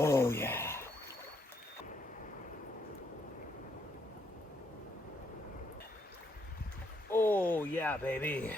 Oh, yeah. Oh, yeah, baby.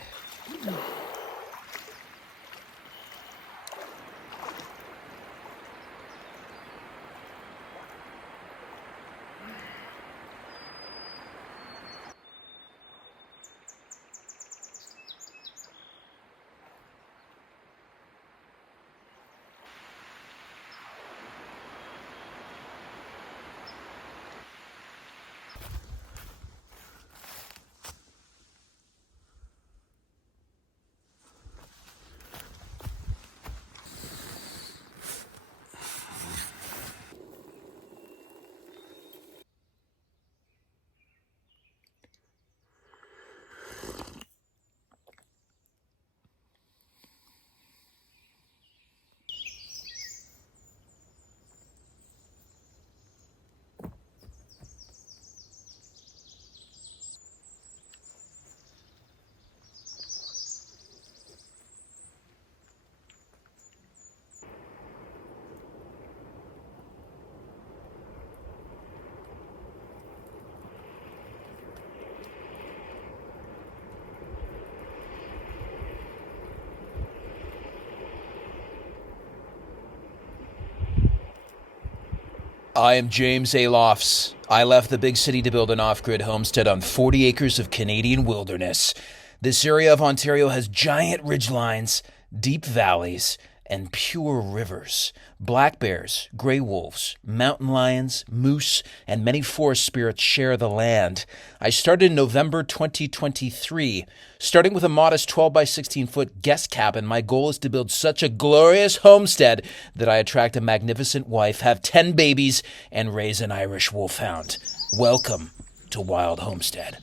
I am James ALOFS. I left the big city to build an off-grid homestead on 40 acres of Canadian wilderness. This area of Ontario has giant ridgelines, deep valleys, and pure rivers. Black bears, gray wolves, mountain lions, moose, and many forest spirits share the land. I started in November 2023. Starting with a modest 12 by 16 foot guest cabin, my goal is to build such a glorious homestead that I attract a magnificent wife, have 10 babies, and raise an Irish wolfhound. Welcome to Wild Homestead.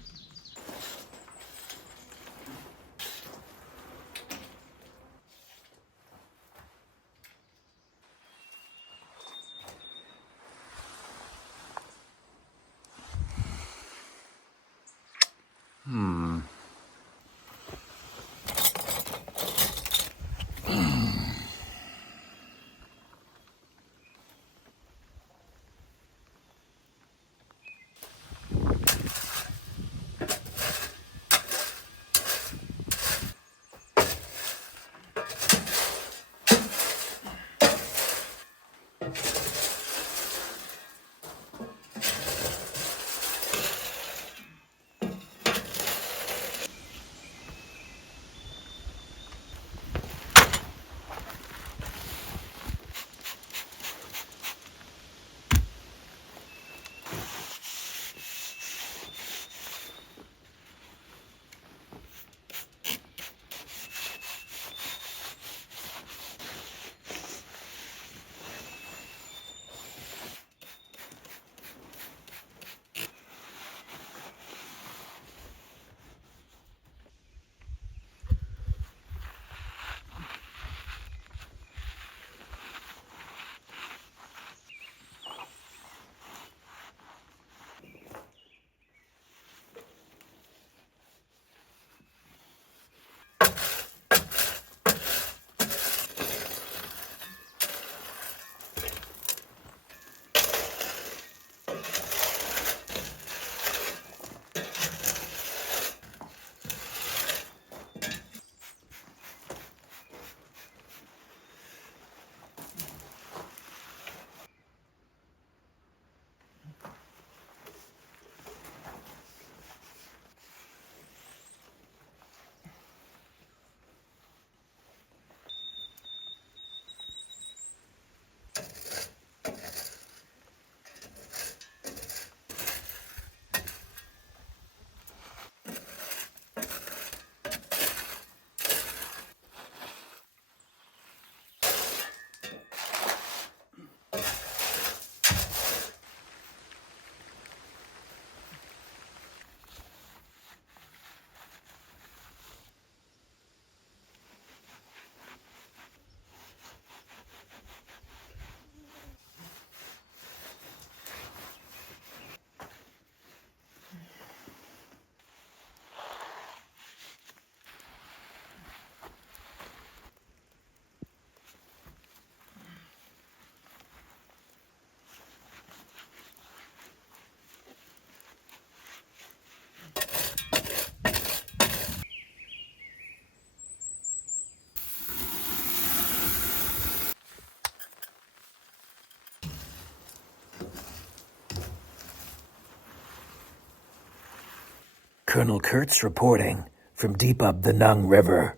Colonel Kurtz reporting from deep up the Nung River,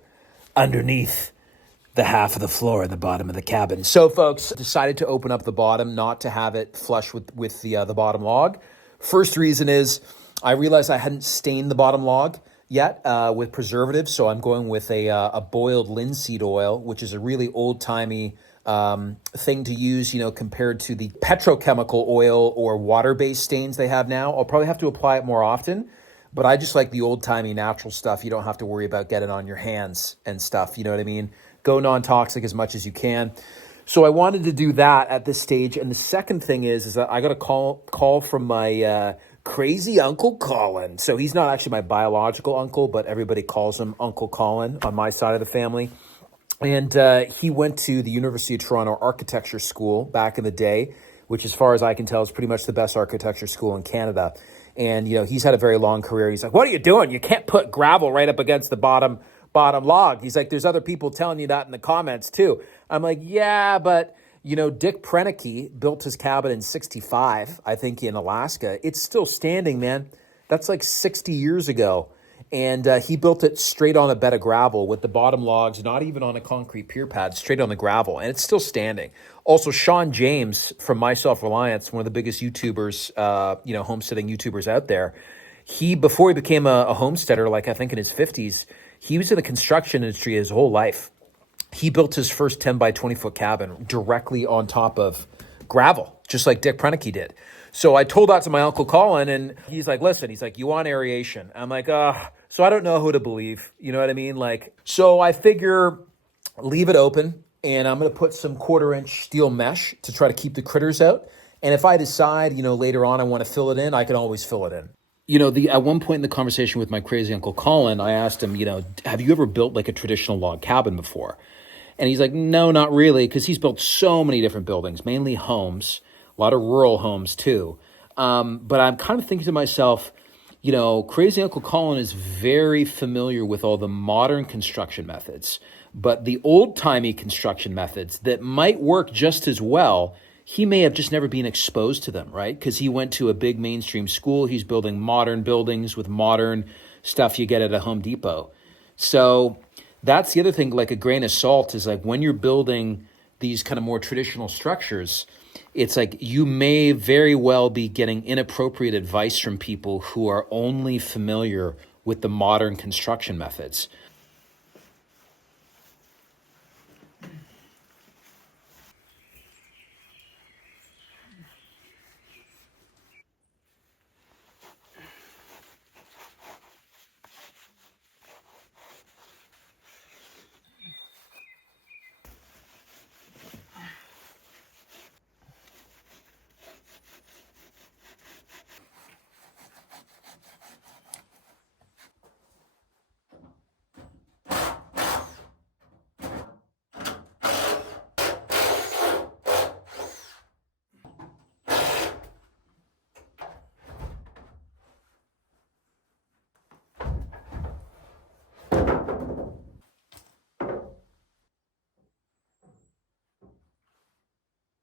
underneath the half of the floor at the bottom of the cabin. So, folks, decided to open up the bottom, not to have it flush with the bottom log. First reason is I realized I hadn't stained the bottom log yet with preservatives, so I'm going with a boiled linseed oil, which is a really old-timey thing to use, compared to the petrochemical oil or water-based stains they have now. I'll probably have to apply it more often, but I just like the old-timey natural stuff. You don't have to worry about getting on your hands and stuff, you know what I mean? Go non-toxic as much as you can. So I wanted to do that at this stage. And the second thing is that I got a call from my crazy Uncle Colin. So he's not actually my biological uncle, but everybody calls him Uncle Colin on my side of the family. And he went to the University of Toronto Architecture School back in the day, which as far as I can tell is pretty much the best architecture school in Canada. And, he's had a very long career. He's like, what are you doing? You can't put gravel right up against the bottom log. He's like, there's other people telling you that in the comments too. I'm like, yeah, but Dick Prenicky built his cabin in 65, I think in Alaska. It's still standing, man. That's like 60 years ago. And he built it straight on a bed of gravel with the bottom logs, not even on a concrete pier pad, straight on the gravel. And it's still standing. Also, Sean James from My Self-Reliance, one of the biggest YouTubers, homesteading YouTubers out there. Before he became a homesteader, like I think in his 50s, he was in the construction industry his whole life. He built his first 10 by 20 foot cabin directly on top of gravel, just like Dick Prenicky did. So I told that to my Uncle Colin, and he's like, listen, you want aeration? I'm like, so I don't know who to believe. You know what I mean? So I figure leave it open, and I'm going to put some 1/4-inch steel mesh to try to keep the critters out. And if I decide, later on I want to fill it in, I can always fill it in. At one point in the conversation with my crazy Uncle Colin, I asked him, have you ever built like a traditional log cabin before? And he's like, no, not really, because he's built so many different buildings, mainly homes, a lot of rural homes too. But I'm kind of thinking to myself, crazy Uncle Colin is very familiar with all the modern construction methods, but the old-timey construction methods that might work just as well, he may have just never been exposed to them, right? Because he went to a big mainstream school. He's building modern buildings with modern stuff you get at a Home Depot. So that's the other thing, like a grain of salt is like when you're building these kind of more traditional structures, it's like you may very well be getting inappropriate advice from people who are only familiar with the modern construction methods.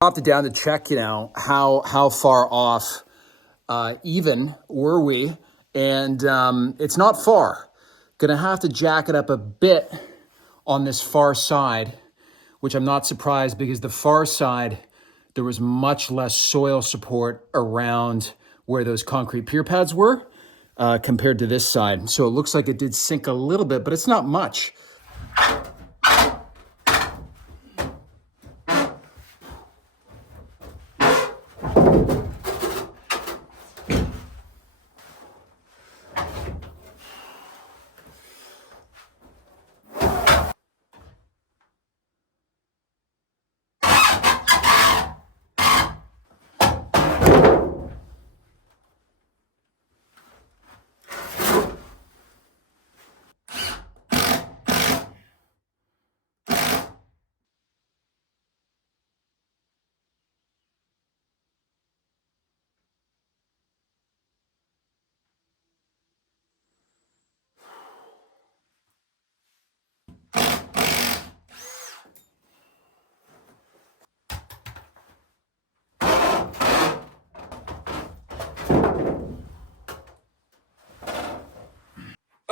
Dropped it down to check, how far off even were we, and it's not far. Gonna have to jack it up a bit on this far side, which I'm not surprised because the far side, there was much less soil support around where those concrete pier pads were compared to this side. So it looks like it did sink a little bit, but it's not much.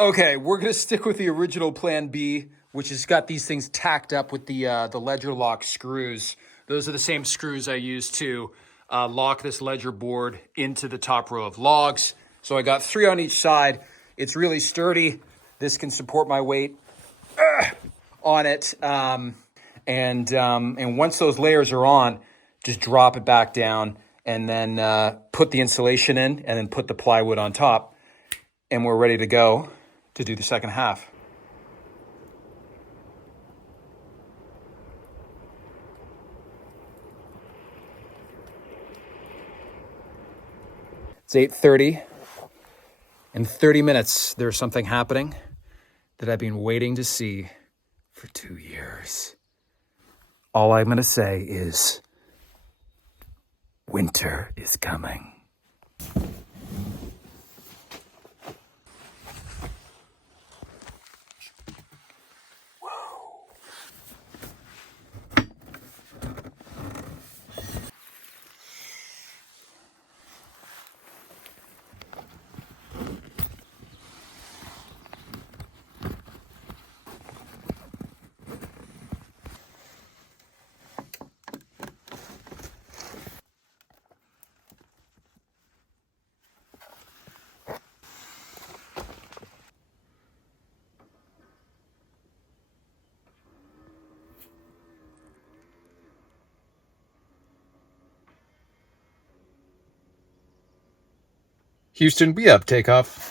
Okay, we're gonna stick with the original plan B, which has got these things tacked up with the ledger lock screws. Those are the same screws I used to lock this ledger board into the top row of logs. So I got 3 on each side. It's really sturdy. This can support my weight on it. And once those layers are on, just drop it back down and then put the insulation in and then put the plywood on top. And we're ready to go to do the second half. It's 8:30. In 30 minutes, there's something happening that I've been waiting to see for 2 years. All I'm going to say is, winter is coming. Houston, be up, takeoff.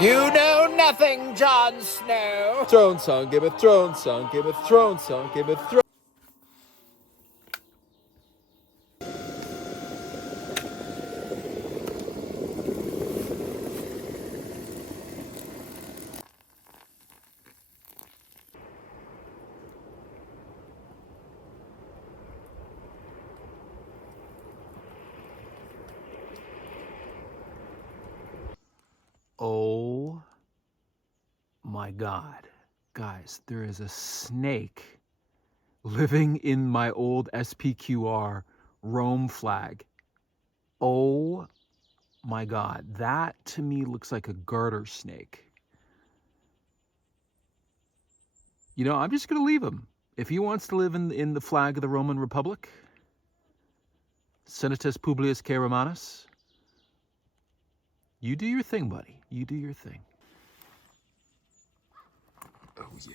You know nothing, Jon Snow. Throne song, Game of Thrones song, Game of Thrones song, Game of Thrones. Oh my God. Guys, there is a snake living in my old SPQR Rome flag. Oh my God. That to me looks like a garter snake. You know, I'm just going to leave him. If he wants to live in the flag of the Roman Republic, Senatus Publius K. Romanus, you do your thing, buddy. You do your thing. Oh, yeah.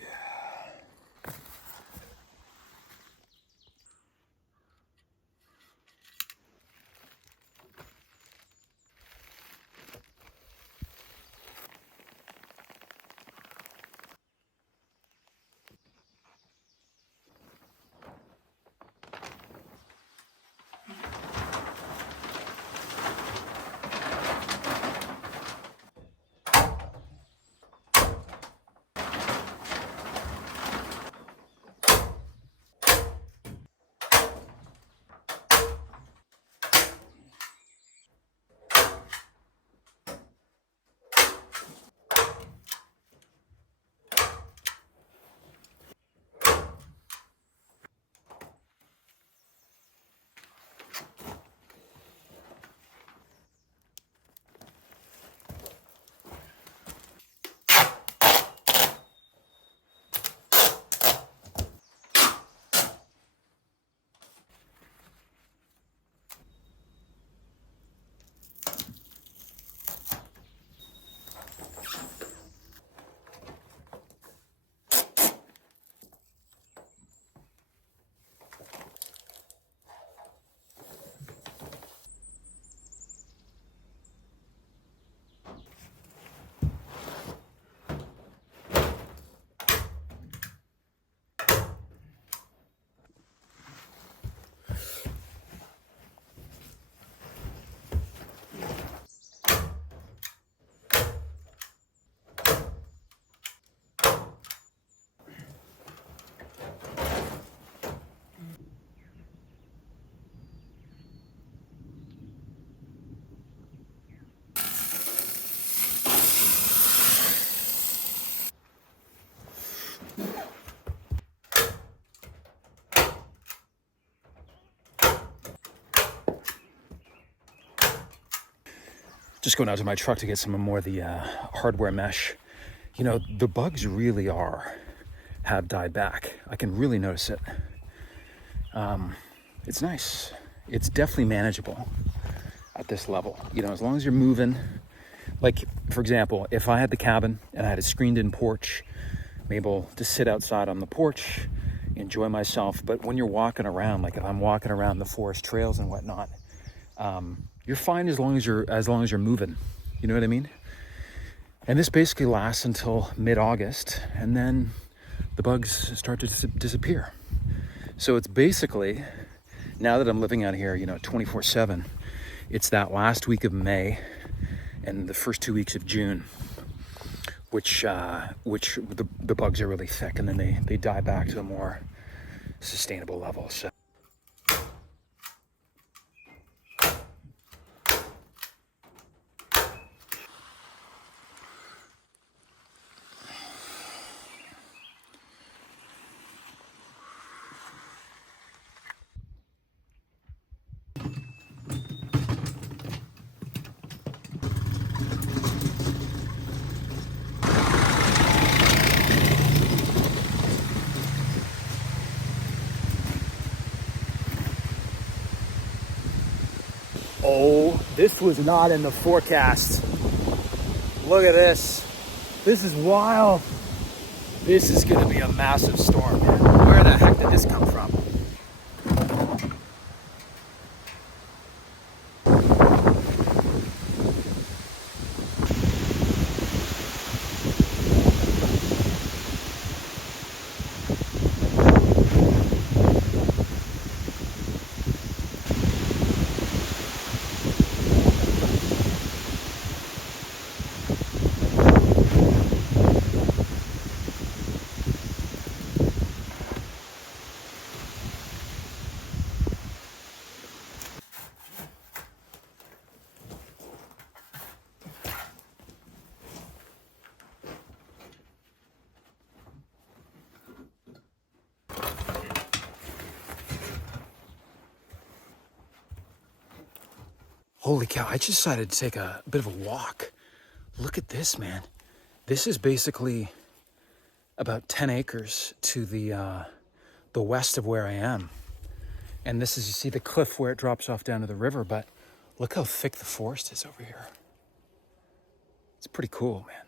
Just going out to my truck to get some more of the hardware mesh. You know, the bugs really have died back. I can really notice it. It's nice. It's definitely manageable at this level. You know, as long as you're moving. Like, for example, if I had the cabin and I had a screened-in porch, I'm able to sit outside on the porch, enjoy myself. But when you're walking around, like if I'm walking around the forest trails and whatnot, you're fine as long as you're moving. You know what I mean? And this basically lasts until mid-August, and then the bugs start to disappear. So it's basically, now that I'm living out here, you know, 24/7, it's that last week of May and the first 2 weeks of June, which the bugs are really thick, and then they die back to a more sustainable level. So. Oh, this was not in the forecast. Look at this. This is wild. This is gonna be a massive storm, man. Where the heck did this come from? Holy cow, I just decided to take a bit of a walk. Look at this, man. This is basically about 10 acres to the west of where I am. And this is, you see the cliff where it drops off down to the river, but look how thick the forest is over here. It's pretty cool, man.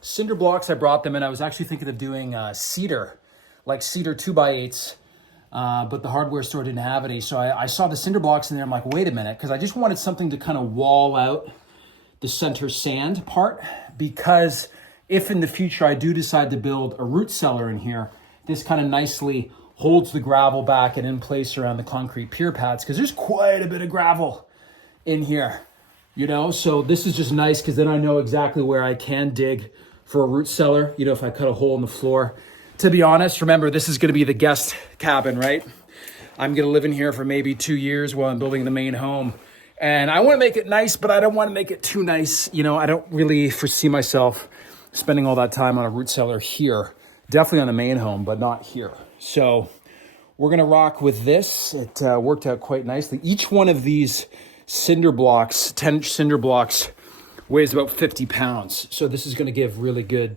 Cinder blocks, I brought them, and I was actually thinking of doing cedar, like cedar 2x8s, but the hardware store didn't have any. So I saw the cinder blocks in there. I'm like, wait a minute, because I just wanted something to kind of wall out the center sand part, because if in the future I do decide to build a root cellar in here, this kind of nicely holds the gravel back and in place around the concrete pier pads, because there's quite a bit of gravel in here, you know? So this is just nice, because then I know exactly where I can dig for a root cellar, you know, if I cut a hole in the floor. To be honest, remember, this is gonna be the guest cabin, right? I'm gonna live in here for maybe 2 years while I'm building the main home. And I wanna make it nice, but I don't wanna make it too nice. You know, I don't really foresee myself spending all that time on a root cellar here. Definitely on the main home, but not here. So we're gonna rock with this. It worked out quite nicely. Each one of these cinder blocks, 10-inch cinder blocks, weighs about 50 pounds. So this is gonna give really good,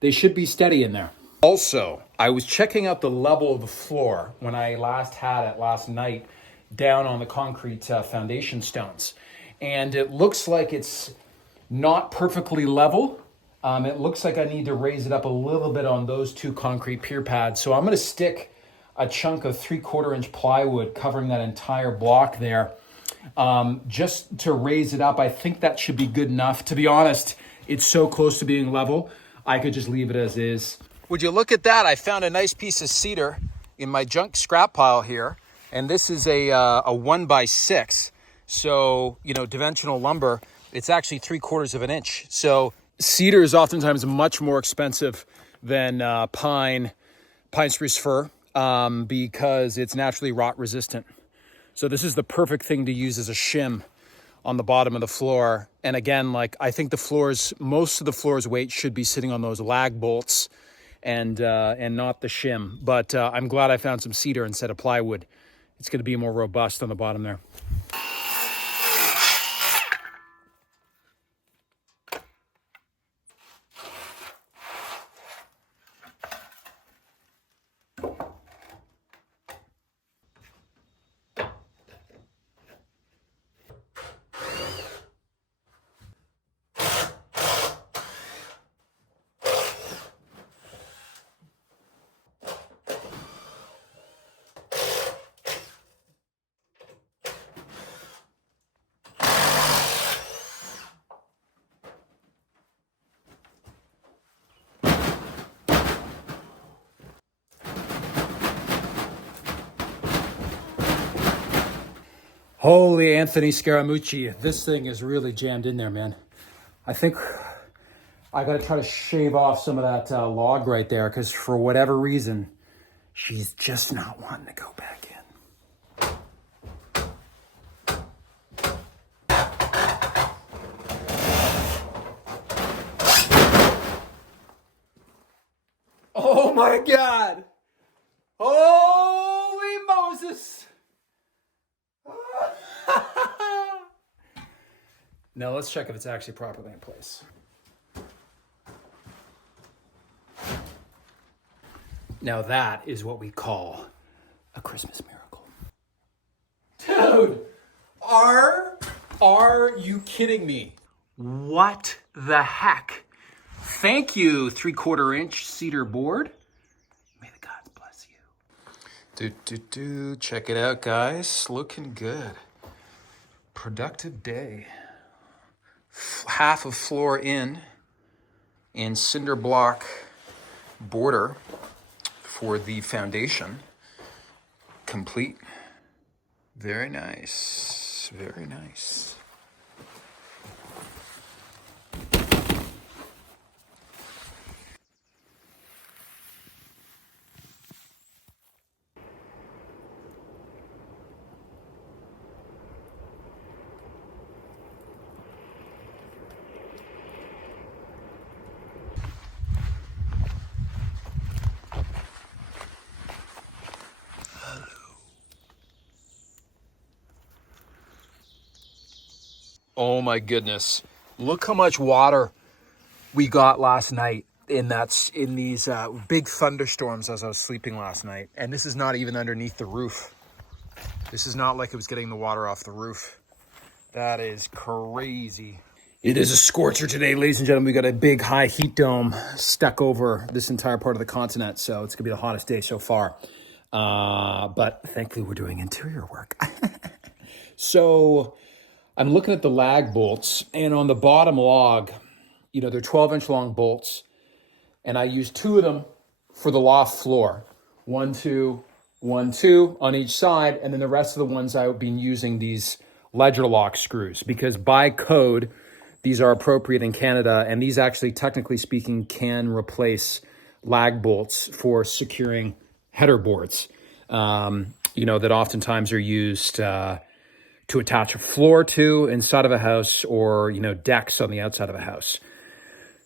they should be steady in there. Also, I was checking out the level of the floor when I last had it last night down on the concrete foundation stones. and it looks like it's not perfectly level. It looks like I need to raise it up a little bit on those two concrete pier pads. So I'm gonna stick a chunk of 3/4 inch plywood covering that entire block there, just to raise it up. I think that should be good enough. To be honest, it's so close to being level, I could just leave it as is. Would you look at that? I found a nice piece of cedar in my junk scrap pile here. And this is a 1x6. So, you know, dimensional lumber, it's actually 3/4 of an inch. So cedar is oftentimes much more expensive than pine spruce fir, because it's naturally rot resistant. So this is the perfect thing to use as a shim on the bottom of the floor. And again, like, I think most of the floor's weight should be sitting on those lag bolts and not the shim. But I'm glad I found some cedar instead of plywood. It's going to be more robust on the bottom there. Holy Anthony Scaramucci, this thing is really jammed in there, man. I think I gotta try to shave off some of that log right there, because for whatever reason, she's just not wanting to go back in. Oh my God! Holy Moses! Now let's check if it's actually properly in place. Now that is what we call a Christmas miracle. Dude, are you kidding me? What the heck? Thank you, 3/4 inch cedar board. May the gods bless you. Check it out, guys. Looking good. Productive day. Half of floor in cinder block border for the foundation. Complete. Very nice. Very nice. Oh my goodness. Look how much water we got last night in these big thunderstorms as I was sleeping last night. And this is not even underneath the roof. This is not like it was getting the water off the roof. That is crazy. It is a scorcher today, ladies and gentlemen. We got a big high heat dome stuck over this entire part of the continent. So it's gonna be the hottest day so far. But thankfully we're doing interior work. So I'm looking at the lag bolts, and on the bottom log, you know, they're 12-inch long bolts, and I used 2 of them for the loft floor. 1, 2, 1, 2 on each side, and then the rest of the ones I've been using these ledger lock screws, because by code, these are appropriate in Canada, and these actually, technically speaking, can replace lag bolts for securing header boards, you know, that oftentimes are used to attach a floor to inside of a house, or, you know, decks on the outside of a house.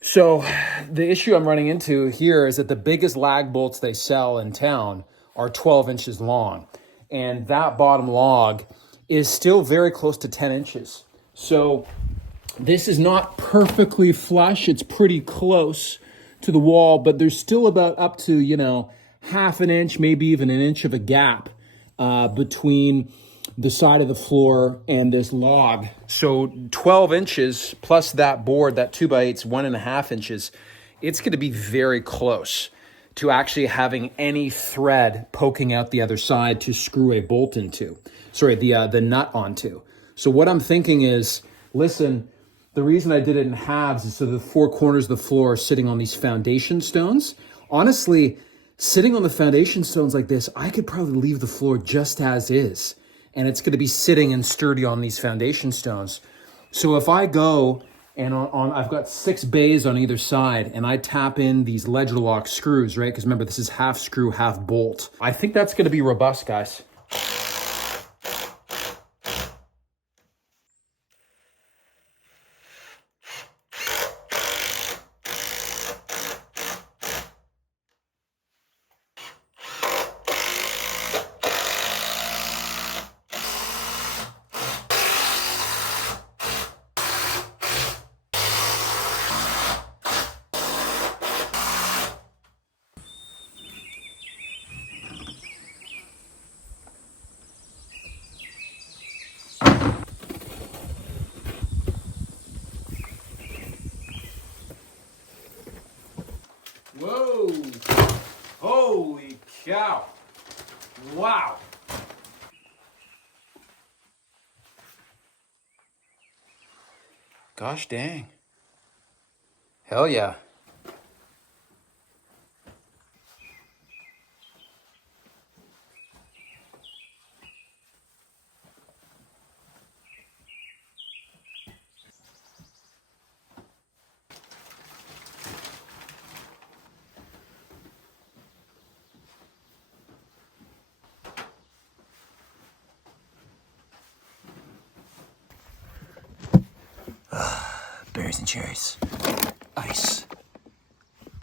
So the issue I'm running into here is that the biggest lag bolts they sell in town are 12 inches long. And that bottom log is still very close to 10 inches. So this is not perfectly flush. It's pretty close to the wall, but there's still about up to, you know, half an inch, maybe even an inch of a gap between the side of the floor and this log. So 12 inches plus that board, that 2x8's 1.5 inches, it's going to be very close to actually having any thread poking out the other side to screw a bolt into. Sorry, the nut onto. So what I'm thinking is, listen, the reason I did it in halves is so the four corners of the floor are sitting on these foundation stones. Honestly, sitting on the foundation stones like this, I could probably leave the floor just as is, and it's going to be sitting and sturdy on these foundation stones. So if I go and I've got 6 bays on either side, and I tap in these ledger lock screws, right? Because remember, this is half screw, half bolt. I think that's going to be robust, guys. Whoa! Holy cow! Wow! Gosh dang. Hell yeah. Berries and cherries. Ice.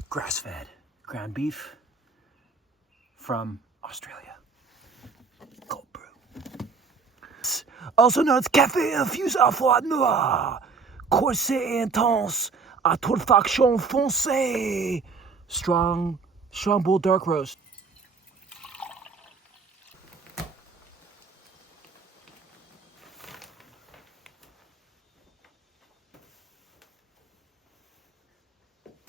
Grass-fed. Ground beef from Australia. Cold brew. Also known as café infusé à froid noir. Corsé intense. À torréfaction foncée. Strong bull dark roast.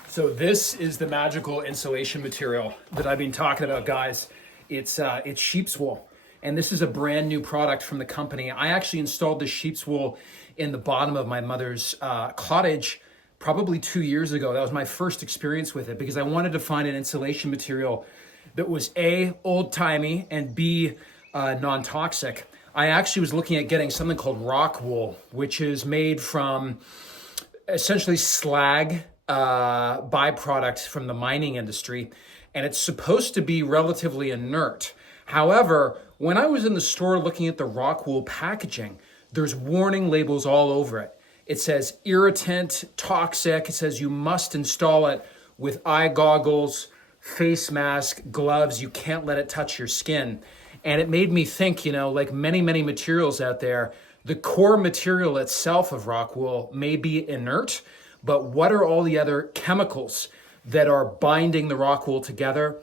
So this is the magical insulation material that I've been talking about, guys. It's sheep's wool, and this is a brand new product from the company. I actually installed the sheep's wool in the bottom of my mother's cottage probably 2 years ago. That was my first experience with it because I wanted to find an insulation material that was A, old-timey, and B, non-toxic. I actually was looking at getting something called rock wool, which is made from essentially slag, byproduct from the mining industry, and it's supposed to be relatively inert. However, when I was in the store looking at the rock wool packaging, there's warning labels all over it. It says irritant, toxic. It says you must install it with eye goggles, face mask, gloves. You can't let it touch your skin. And it made me think, like many materials out there, the core material itself of rock wool may be inert, but what are all the other chemicals that are binding the rock wool together,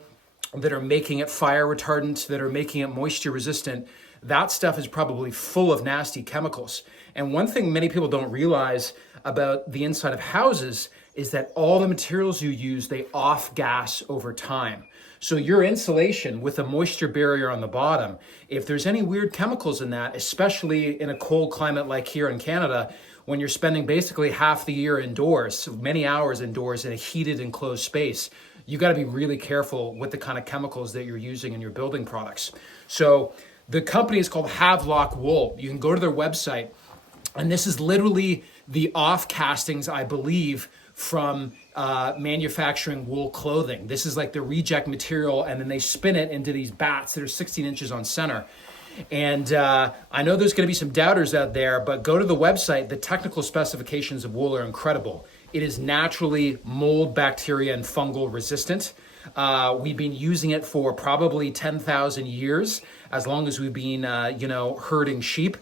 that are making it fire retardant, that are making it moisture resistant? That stuff is probably full of nasty chemicals. And one thing many people don't realize about the inside of houses is that all the materials you use, they off-gas over time. So your insulation with a moisture barrier on the bottom, if there's any weird chemicals in that, especially in a cold climate like here in Canada, when you're spending basically half the year indoors, so many hours indoors in a heated enclosed space, you got to be really careful with the kind of chemicals that you're using in your building products. So the company is called Havelock Wool. You can go to their website, and this is literally the off castings, I believe, from manufacturing wool clothing. This is like the reject material, and then they spin it into these bats that are 16 inches on center. And I know there's going to be some doubters out there, but go to the website. The technical specifications of wool are incredible. It is naturally mold, bacteria, and fungal resistant. We've been using it for probably 10,000 years, as long as we've been, herding sheep.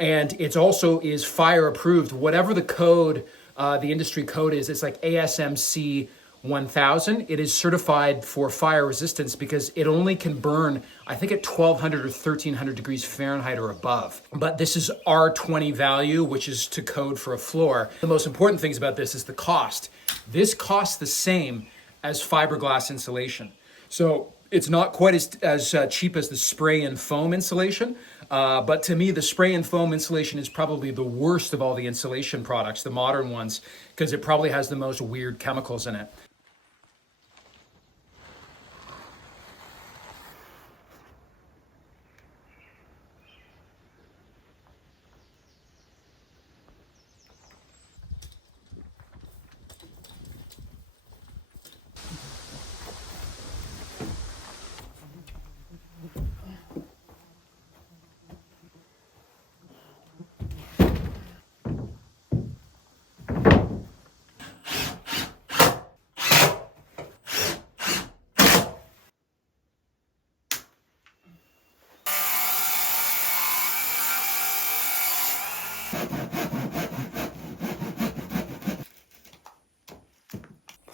And it also is fire approved. Whatever the code, the industry code is, it's like ASMC EP25 it is certified for fire resistance because it only can burn, I think, at 1200 or 1300 degrees Fahrenheit or above. But this is R20 value, which is to code for a floor. The most important things about this is the cost. This costs the same as fiberglass insulation. So it's not quite as cheap as the spray and foam insulation, but to me, the spray and foam insulation is probably the worst of all the insulation products, the modern ones, because it probably has the most weird chemicals in it.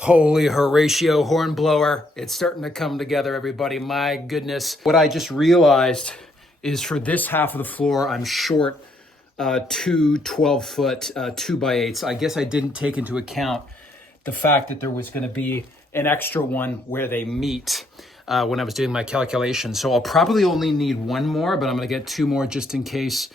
Holy Horatio hornblower. It's starting to come together, everybody. My goodness. What I just realized is for this half of the floor, I'm short two 12-foot 2x8s. I guess I didn't take into account the fact that there was going to be an extra one where they meet when I was doing my calculations. So I'll probably only need one more, but I'm going to get two more just in case.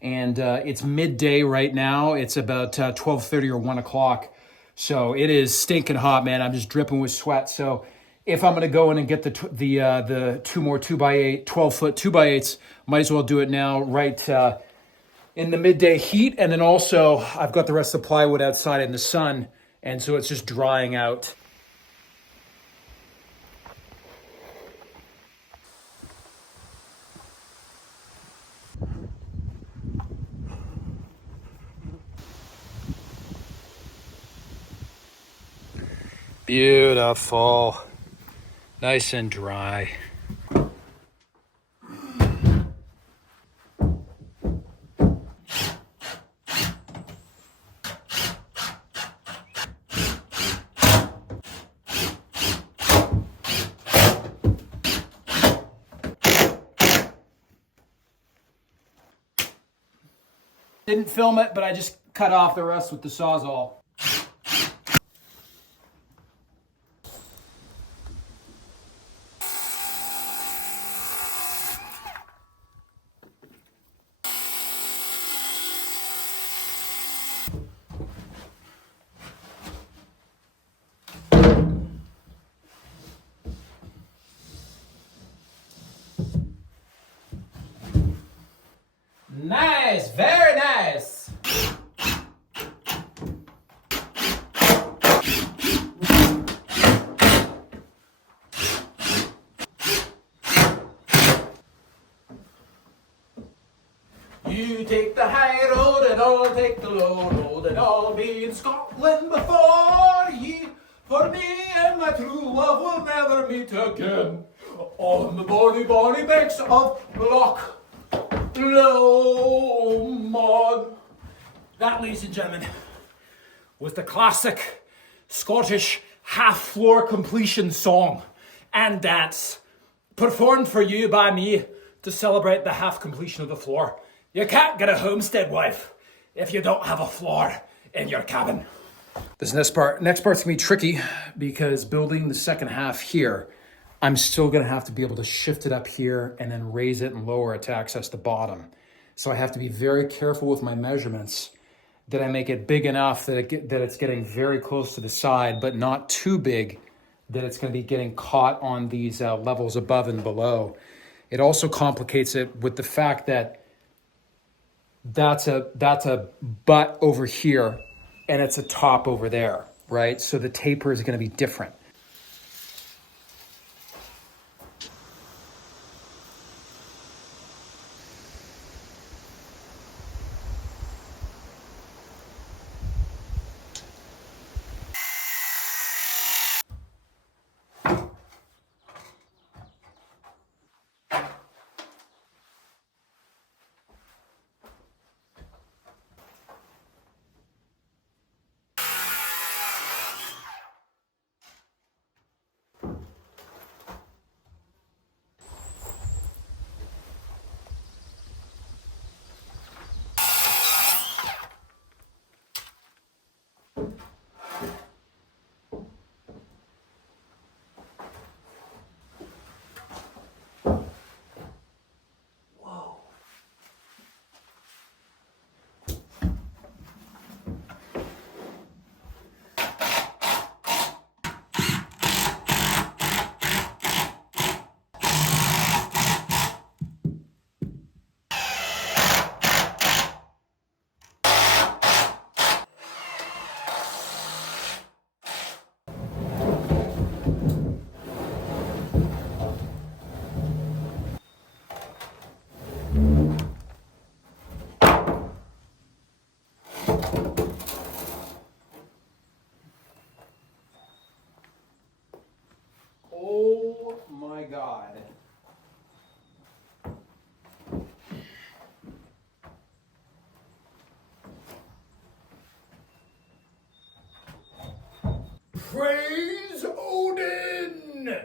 And it's midday right now. It's about 12:30 or 1 o'clock. So it is stinking hot, man. I'm just dripping with sweat. So if I'm going to go in and get the two more 2x8, 12-foot 2x8s, might as well do it now right in the midday heat. And then also I've got the rest of the plywood outside in the sun. And so it's just drying out. Beautiful. Nice and dry. Didn't film it, but I just cut off the rest with the Sawzall. Nice, very nice. You take the high road and I'll take the low road, and I'll be in Scotland before ye. For me and my true love will never meet again on the bonny, bonny banks of Loch Lomond. That, ladies and gentlemen, was the classic Scottish half-floor completion song and dance performed for you by me to celebrate the half completion of the floor. You can't get a homestead wife if you don't have a floor in your cabin. This next part's gonna be tricky because building the second half here, I'm still gonna have to be able to shift it up here and then raise it and lower it to access the bottom. So I have to be very careful with my measurements that I make it big enough that it's getting very close to the side, but not too big that it's gonna be getting caught on these levels above and below. It also complicates it with the fact that that's a butt over here and it's a top over there, right? So the taper is gonna be different. Oh my God. Praise Odin!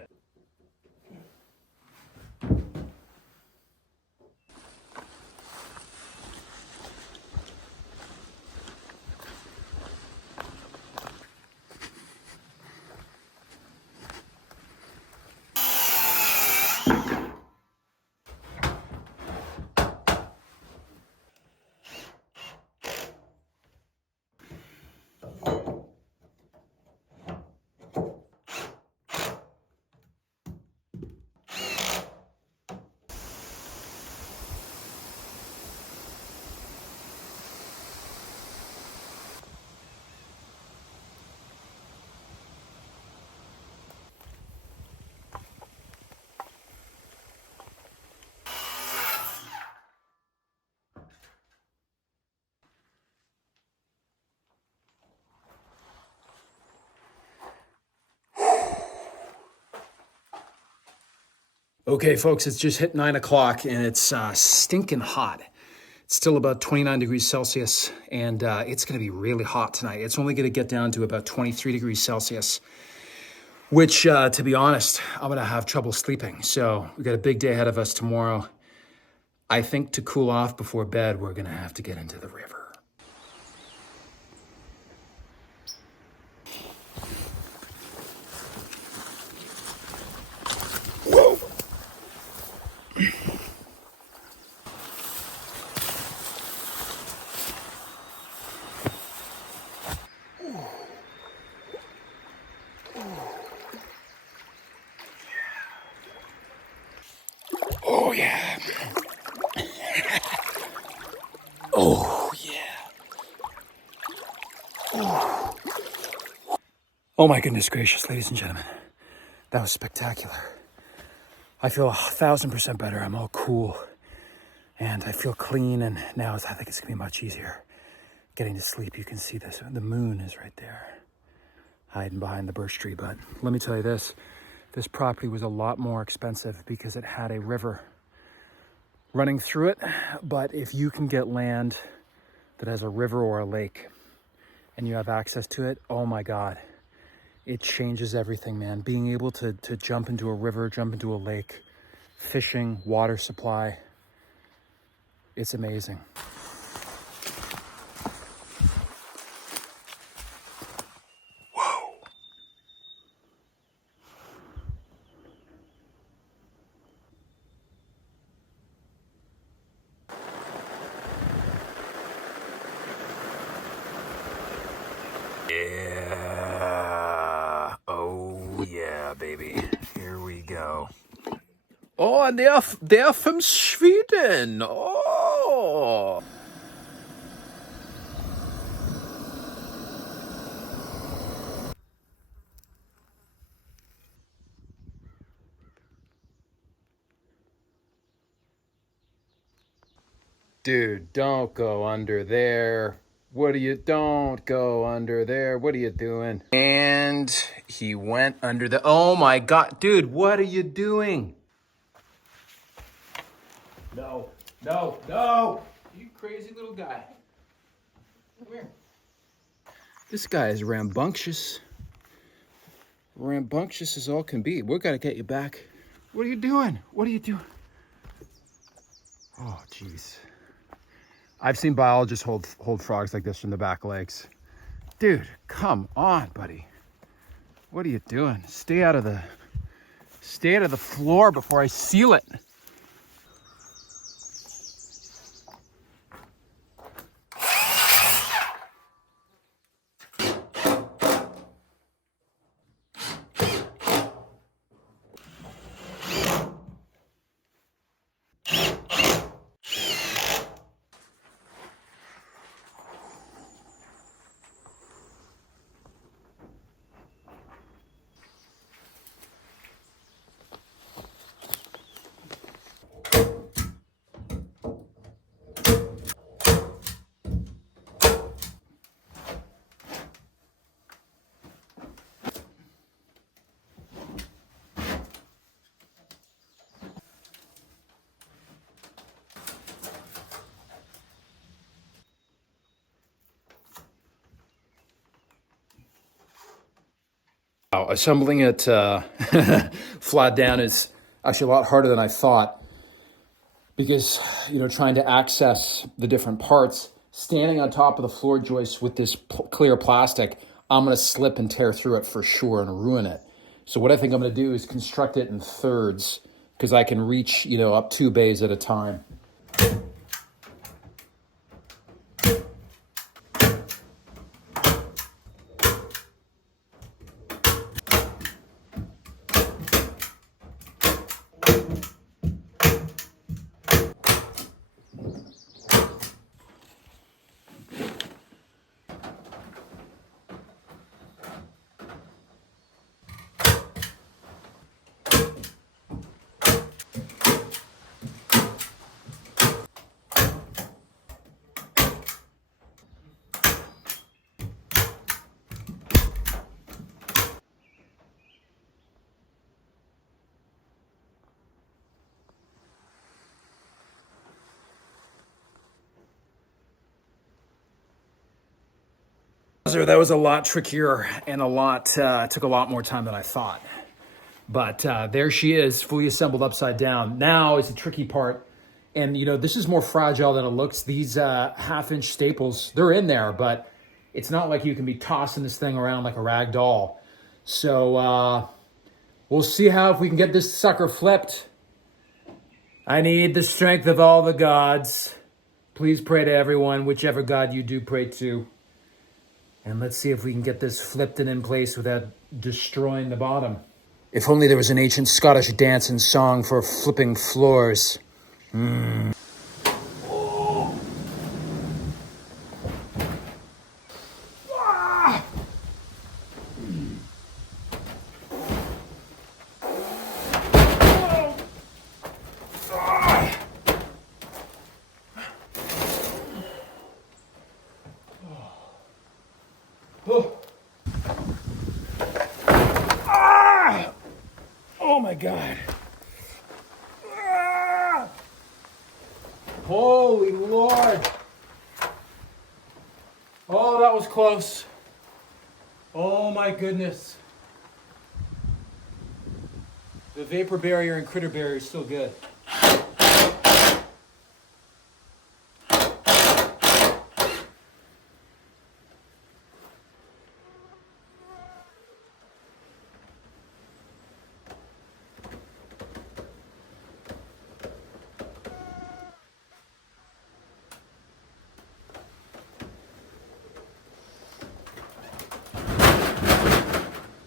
Okay, folks, it's just hit 9 o'clock and it's stinking hot. It's still about 29 degrees Celsius and it's gonna be really hot tonight. It's only gonna get down to about 23 degrees Celsius, which to be honest, I'm gonna have trouble sleeping. So we got a big day ahead of us tomorrow. I think to cool off before bed, we're gonna have to get into the river. Oh yeah. Oh yeah. Oh my goodness gracious, ladies and gentlemen. That was spectacular. I feel 1,000% better. I'm all cool and I feel clean, and now I think it's gonna be much easier getting to sleep. You can see this, the moon is right there, hiding behind the birch tree. But let me tell you this property was a lot more expensive because it had a river running through it. But if you can get land that has a river or a lake and you have access to it, oh my God, it changes everything, man. Being able to jump into a river, jump into a lake, fishing, water supply, it's amazing. Yeah. Oh yeah, baby. Here we go. Oh, and they're from Sweden. Oh. Dude, don't go under there. Don't go under there. What are you doing? And he went under the, oh my God, dude, what are you doing? No, no, no. You crazy little guy. Come here. This guy is rambunctious. rambunctious as all can be. We're gonna get you back. What are you doing? What are you doing? Oh, jeez. I've seen biologists hold frogs like this from the back legs. Dude, come on, buddy. What are you doing? Stay out of the floor before I seal it. Wow, assembling it flat down is actually a lot harder than I thought because, trying to access the different parts, standing on top of the floor joist with this clear plastic, I'm going to slip and tear through it for sure and ruin it. So what I think I'm going to do is construct it in thirds because I can reach, up 2 bays at a time. That was a lot trickier and took a lot more time than I thought. But there she is, fully assembled upside down. Now is the tricky part. And, this is more fragile than it looks. These 1/2-inch staples, they're in there, but it's not like you can be tossing this thing around like a rag doll. So we'll see if we can get this sucker flipped. I need the strength of all the gods. Please pray to everyone, whichever god you do pray to. And let's see if we can get this flipped and in place without destroying the bottom. If only there was an ancient Scottish dance and song for flipping floors. Oh my God. Holy Lord. Oh, that was close. Oh my goodness. The vapor barrier and critter barrier is still good.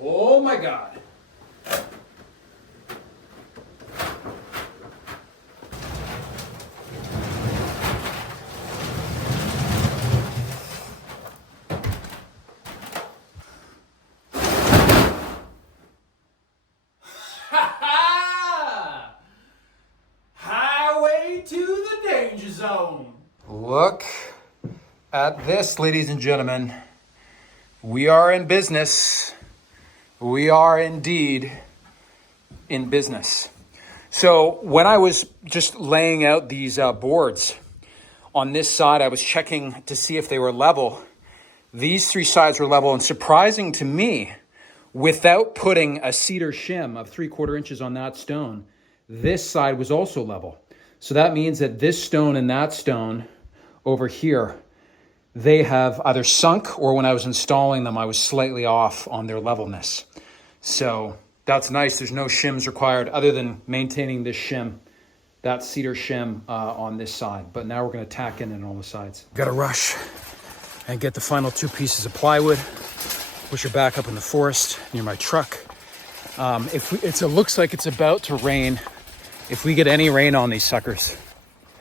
Oh my God. Highway to the danger zone. Look at this, ladies and gentlemen. We are in business. We are indeed in business. So when I was just laying out these boards on this side, I was checking to see if they were level. These 3 sides were level, and surprising to me without putting a cedar shim of 3/4 inches on that stone, this side was also level. So that means that this stone and that stone over here, they have either sunk, or when I was installing them, I was slightly off on their levelness. So that's nice. There's no shims required other than maintaining this shim, that cedar shim on this side. But now we're going to tack in on all the sides. Got to rush and get the final 2 pieces of plywood, which are back up in the forest near my truck. It looks like it's about to rain. If we get any rain on these suckers,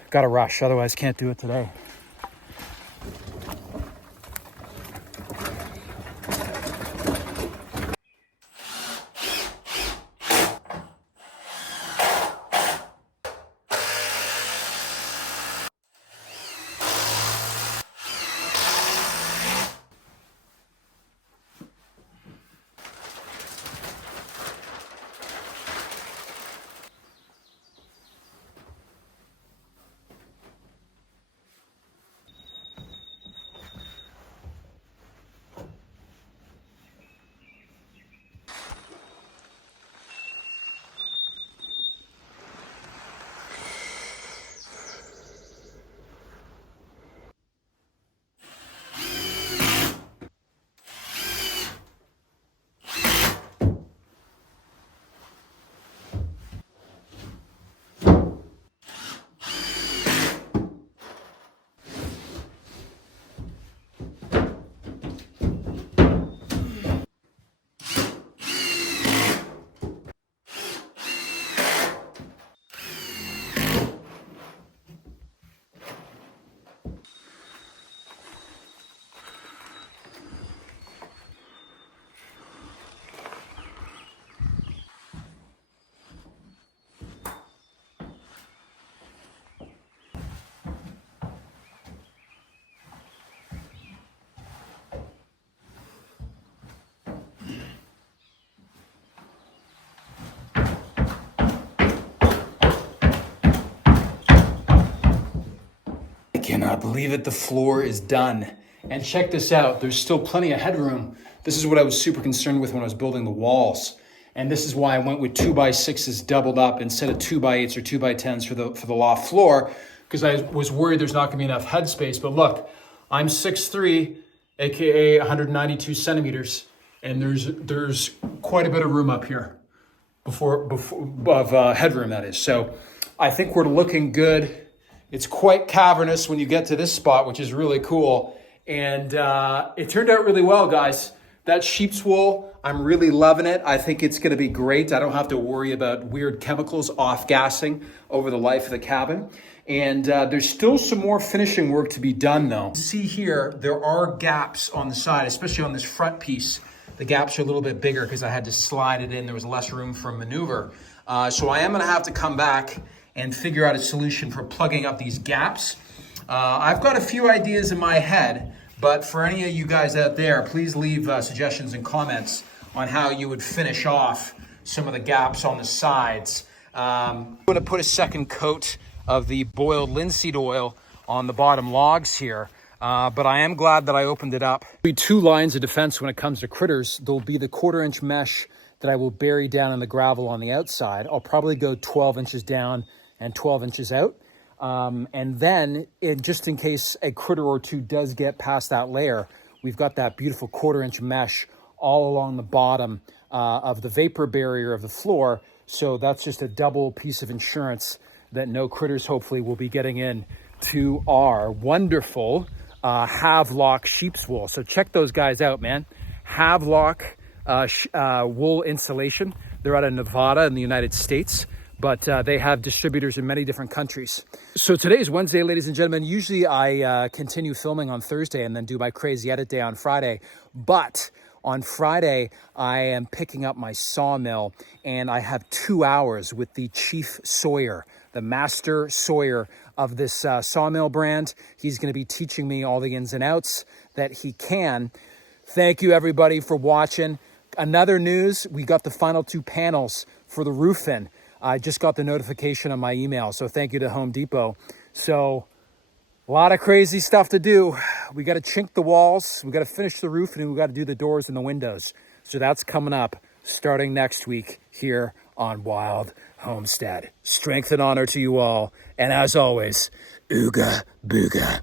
got to rush. Otherwise, can't do it today. I cannot believe it. The floor is done. And check this out. There's still plenty of headroom. This is what I was super concerned with when I was building the walls. And this is why I went with 2x6s doubled up instead of 2x8s or 2x10s for the loft floor, because I was worried there's not going to be enough headspace. But look, I'm 6'3", aka 192 centimeters, and there's quite a bit of room up here above headroom, that is. So I think we're looking good. It's quite cavernous when you get to this spot, which is really cool. And it turned out really well, guys. That sheep's wool, I'm really loving it. I think it's going to be great. I don't have to worry about weird chemicals off-gassing over the life of the cabin. And there's still some more finishing work to be done, though. See here, there are gaps on the side, especially on this front piece. The gaps are a little bit bigger because I had to slide it in. There was less room for maneuver. So I am going to have to come back and figure out a solution for plugging up these gaps. I've got a few ideas in my head, but for any of you guys out there, please leave suggestions and comments on how you would finish off some of the gaps on the sides. I'm going to put a second coat of the boiled linseed oil on the bottom logs here, but I am glad that I opened it up. There'll be 2 lines of defense when it comes to critters. There'll be the 1/4 inch mesh that I will bury down in the gravel on the outside. I'll probably go 12 inches down and 12 inches out. And then, just in case a critter or two does get past that layer, we've got that beautiful 1/4 inch mesh all along the bottom of the vapor barrier of the floor. So that's just a double piece of insurance that no critters hopefully will be getting in to our wonderful Havelock sheep's wool. So check those guys out, man. Havelock wool insulation. They're out of Nevada in the United States, but they have distributors in many different countries. So today is Wednesday, ladies and gentlemen. Usually I continue filming on Thursday and then do my crazy edit day on Friday. But on Friday, I am picking up my sawmill, and I have 2 hours with the chief sawyer, the master sawyer of this sawmill brand. He's going to be teaching me all the ins and outs that he can. Thank you, everybody, for watching. Another news, we got the final 2 panels for the roof in. I just got the notification on my email, so thank you to Home Depot. So a lot of crazy stuff to do. We got to chink the walls, we got to finish the roof, and we got to do the doors and the windows. So that's coming up starting next week here on Wild Homestead. Strength and honor to you all. And as always, ooga booga.